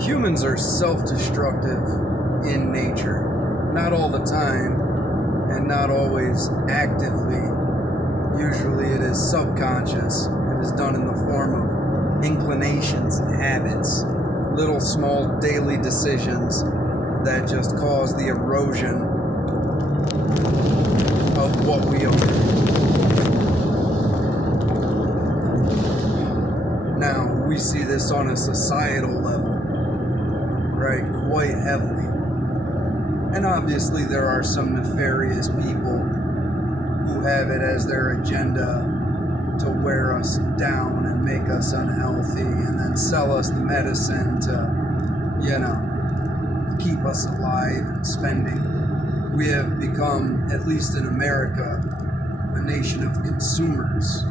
Humans are self-destructive in nature. Not all the time, and not always actively. Usually it is subconscious. It is done in the form of inclinations and habits. Little small daily decisions that just cause the erosion of what we are. Now, we see this on a societal level, right, quite heavily. And obviously there are some nefarious people who have it as their agenda to wear us down and make us unhealthy and then sell us the medicine to, keep us alive and spending. We have become, at least in America, a nation of consumers,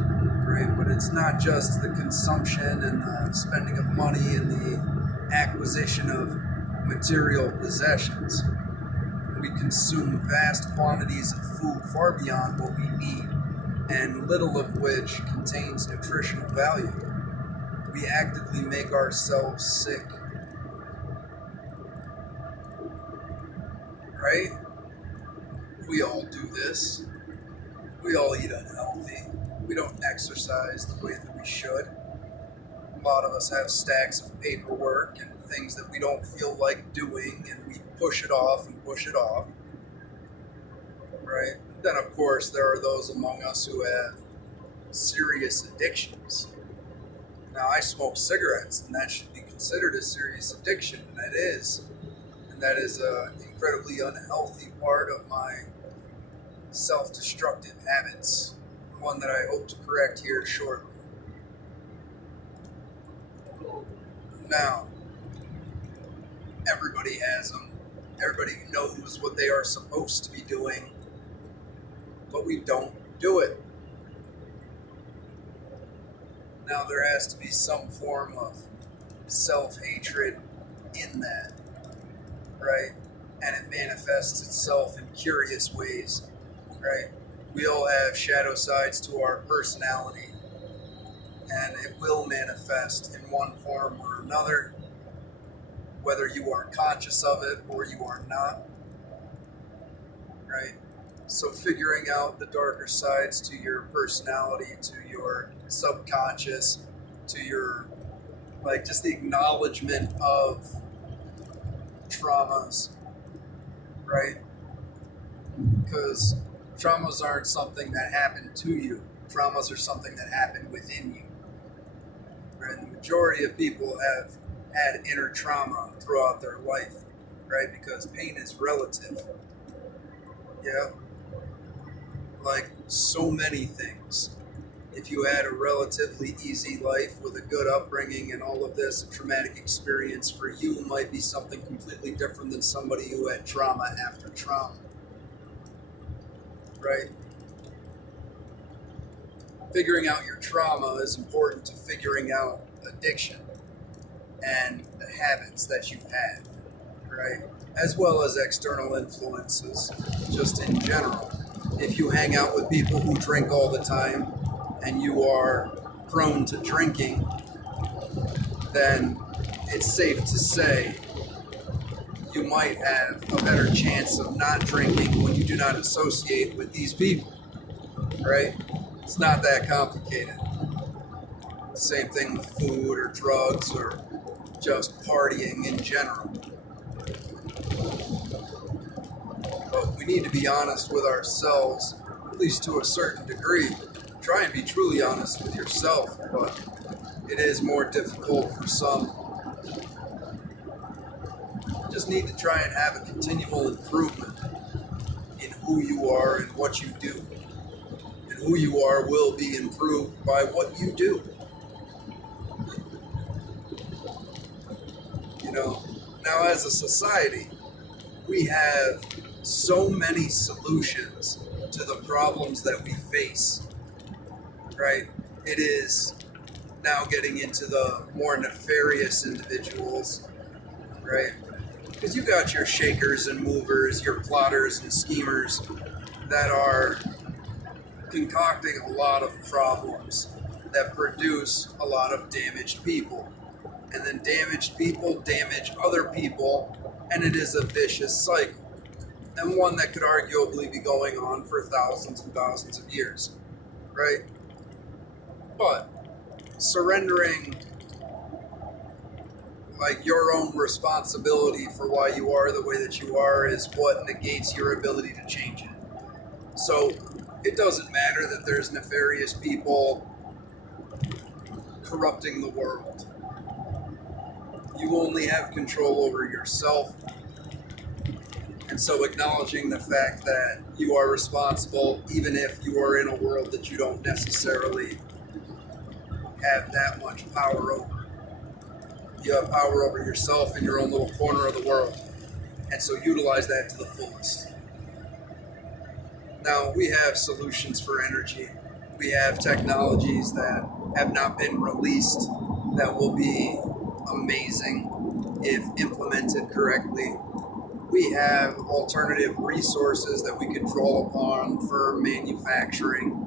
right? But it's not just the consumption and the spending of money and the acquisition of material possessions. We consume vast quantities of food far beyond what we need, and little of which contains nutritional value. We actively make ourselves sick. Right? We all do this. We all eat unhealthy. We don't exercise the way that we should. A lot of us have stacks of paperwork and things that we don't feel like doing, and we push it off and push it off. Right? Then, of course, there are those among us who have serious addictions. Now, I smoke cigarettes, and that should be considered a serious addiction, and it is. And that is an incredibly unhealthy part of my self-destructive habits, one that I hope to correct here shortly. Now, everybody has them. Everybody knows what they are supposed to be doing, but we don't do it. Now, there has to be some form of self-hatred in that, right? And it manifests itself in curious ways, right? We all have shadow sides to our personality, and it will manifest in one form or another, whether you are conscious of it or you are not, right? So figuring out the darker sides to your personality, to your subconscious, to your, just the acknowledgement of traumas, right? Because traumas aren't something that happen to you. Traumas are something that happen within you. Right? The majority of people have had inner trauma throughout their life, right? Because pain is relative. Yeah? Like so many things. If you had a relatively easy life with a good upbringing and all of this, a traumatic experience for you might be something completely different than somebody who had trauma after trauma. Right? Figuring out your trauma is important to figuring out addiction and the habits that you have, right? As well as external influences, just in general. If you hang out with people who drink all the time and you are prone to drinking, then it's safe to say you might have a better chance of not drinking when you do not associate with these people, right? It's not that complicated. Same thing with food or drugs or just partying in general. But we need to be honest with ourselves, at least to a certain degree. Try and be truly honest with yourself, but it is more difficult for some. You just need to try and have a continual improvement in who you are and what you do. And who you are will be improved by what you do. Now as a society, we have so many solutions to the problems that we face, right? It is now getting into the more nefarious individuals, right? Because you got your shakers and movers, your plotters and schemers that are concocting a lot of problems that produce a lot of damaged people and then damaged people damage other people, and it is a vicious cycle, and one that could arguably be going on for thousands and thousands of years, right? But surrendering like your own responsibility for why you are the way that you are is what negates your ability to change it. So it doesn't matter that there's nefarious people corrupting the world. You only have control over yourself. And so acknowledging the fact that you are responsible, even if you are in a world that you don't necessarily have that much power over. You have power over yourself in your own little corner of the world. And so utilize that to the fullest. Now, we have solutions for energy. We have technologies that have not been released that will be amazing if implemented correctly. We have alternative resources that we can draw upon for manufacturing,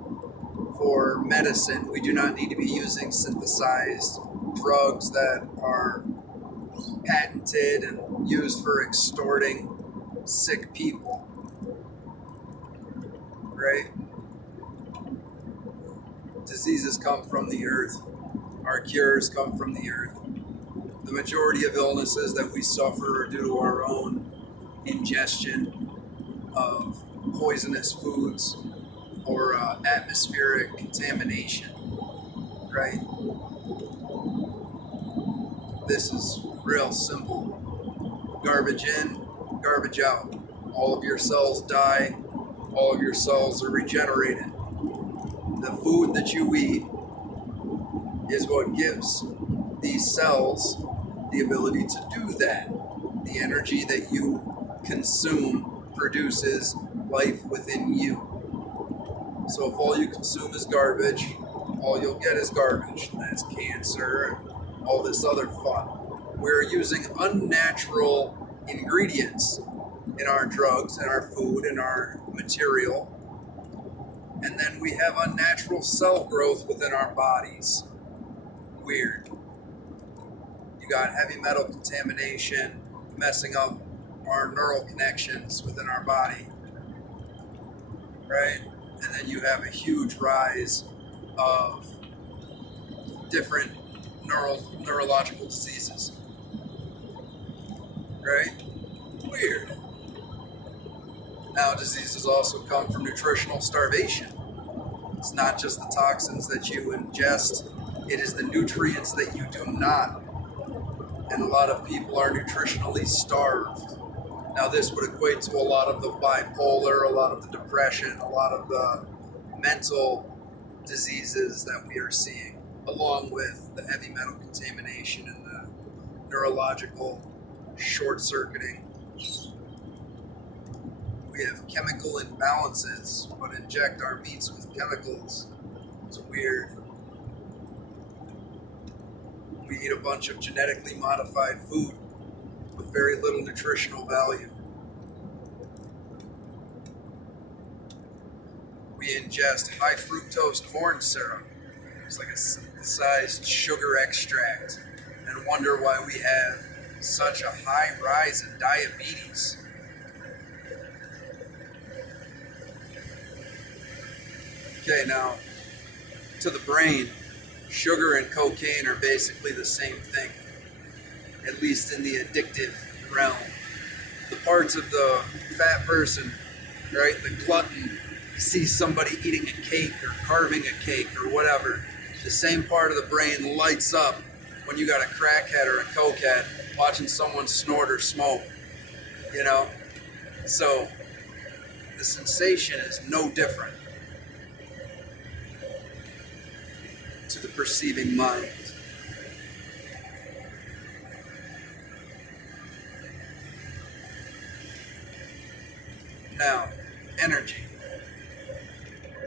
for medicine. We do not need to be using synthesized drugs that are patented and used for extorting sick people. Right? Diseases come from the earth. Our cures come from the earth. The majority of illnesses that we suffer are due to our own ingestion of poisonous foods or atmospheric contamination. Right? This is real simple. Garbage in, garbage out. All of your cells die. All of your cells are regenerated. The food that you eat is what gives these cells the ability to do that. The energy that you consume produces life within you. So if all you consume is garbage, all you'll get is garbage. And that's cancer and all this other fun. We're using unnatural ingredients in our drugs, in our food, in our material. And then we have unnatural cell growth within our bodies. Weird. You got heavy metal contamination messing up our neural connections within our body. Right? And then you have a huge rise of different neurological diseases. Right? Weird. Now, diseases also come from nutritional starvation. It's not just the toxins that you ingest, it is the nutrients that you do not. And a lot of people are nutritionally starved. Now, this would equate to a lot of the bipolar, a lot of the depression, a lot of the mental diseases that we are seeing, along with the heavy metal contamination and the neurological short-circuiting. We have chemical imbalances, but inject our meats with chemicals. It's weird. We eat a bunch of genetically modified food with very little nutritional value. We ingest high fructose corn syrup. It's like a synthesized sugar extract, and wonder why we have such a high rise in diabetes. Okay, now, to the brain, sugar and cocaine are basically the same thing, at least in the addictive realm. The parts of the fat person, right, the glutton, sees somebody eating a cake or carving a cake or whatever, the same part of the brain lights up when you got a crackhead or a cokehead watching someone snort or smoke, you know? So, the sensation is no different to the perceiving mind. Now, energy.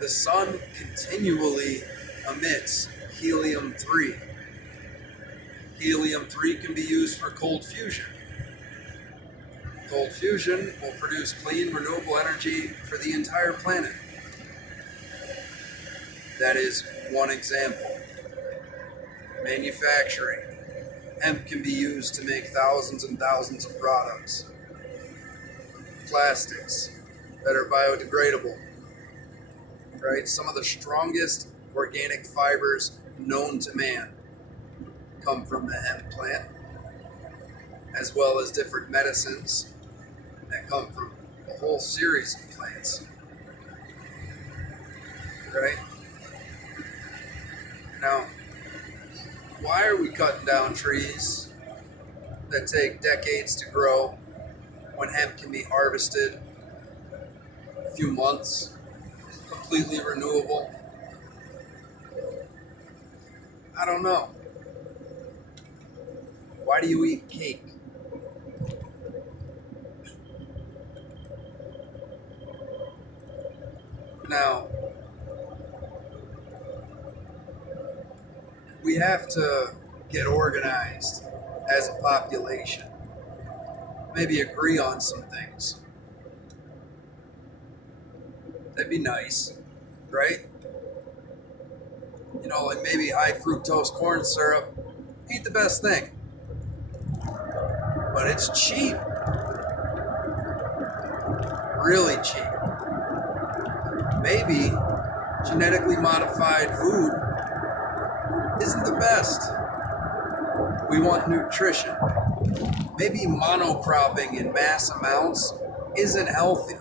The sun continually emits helium-3. Helium-3 can be used for cold fusion. Cold fusion will produce clean, renewable energy for the entire planet. That is one example. Manufacturing. Hemp can be used to make thousands and thousands of products. Plastics that are biodegradable, right? Some of the strongest organic fibers known to man come from the hemp plant, as well as different medicines that come from a whole series of plants, right? Now, why are we cutting down trees that take decades to grow when hemp can be harvested a few months, completely renewable? I don't know. Why do you eat cake? Now, we have to get organized as a population. Maybe agree on some things. That'd be nice, right? You know, like maybe high fructose corn syrup ain't the best thing, but it's cheap. Really cheap. Maybe genetically modified food isn't the best. We want nutrition. Maybe monocropping in mass amounts isn't healthy.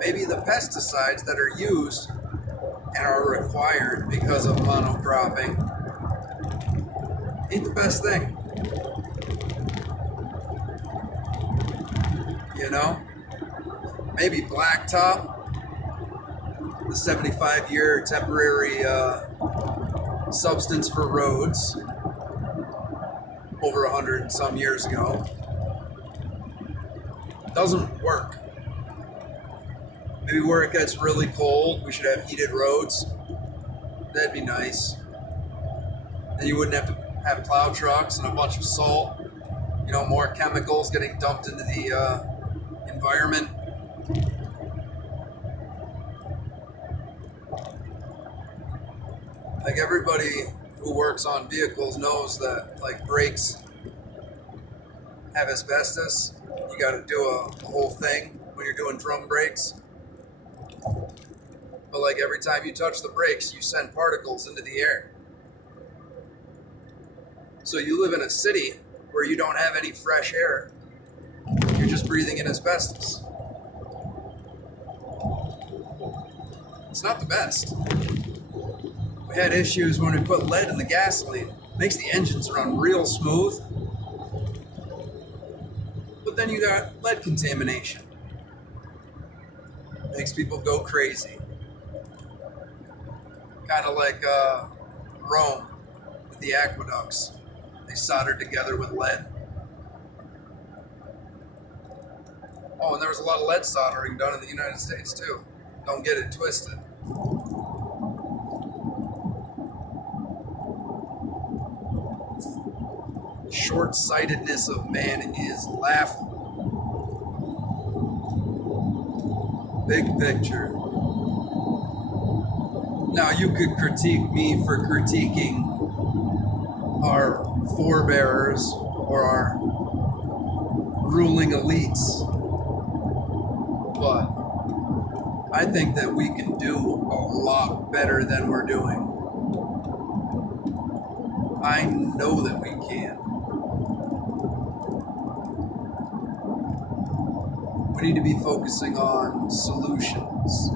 Maybe the pesticides that are used and are required because of monocropping ain't the best thing. You know? Maybe blacktop, the 75-year temporary substance for roads over 100 and some years ago, doesn't work. Maybe where it gets really cold, we should have heated roads. That'd be nice. Then you wouldn't have to have plow trucks and a bunch of salt, you know, more chemicals getting dumped into the environment. Like everybody who works on vehicles knows that like brakes have asbestos. You got to do a whole thing when you're doing drum brakes. But like every time you touch the brakes, you send particles into the air. So you live in a city where you don't have any fresh air. You're just breathing in asbestos. It's not the best. We had issues when we put lead in the gasoline. Makes the engines run real smooth. But then you got lead contamination. Makes people go crazy. Kind of like Rome with the aqueducts. They soldered together with lead. Oh, and there was a lot of lead soldering done in the United States too. Don't get it twisted. Short-sightedness of man is laughable. Big picture. Now you could critique me for critiquing our forebears or our ruling elites, but I think that we can do a lot better than we're doing. I know that we can. We need to be focusing on solutions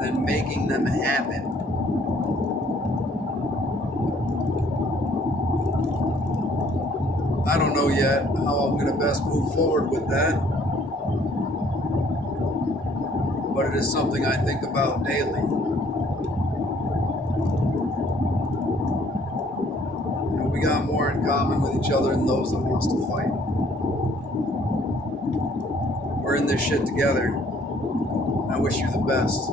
and making them happen. I don't know yet how I'm going to best move forward with that, but it is something I think about daily. You know, we got more in common with each other than those that wants to fight. We're in this shit together. I wish you the best.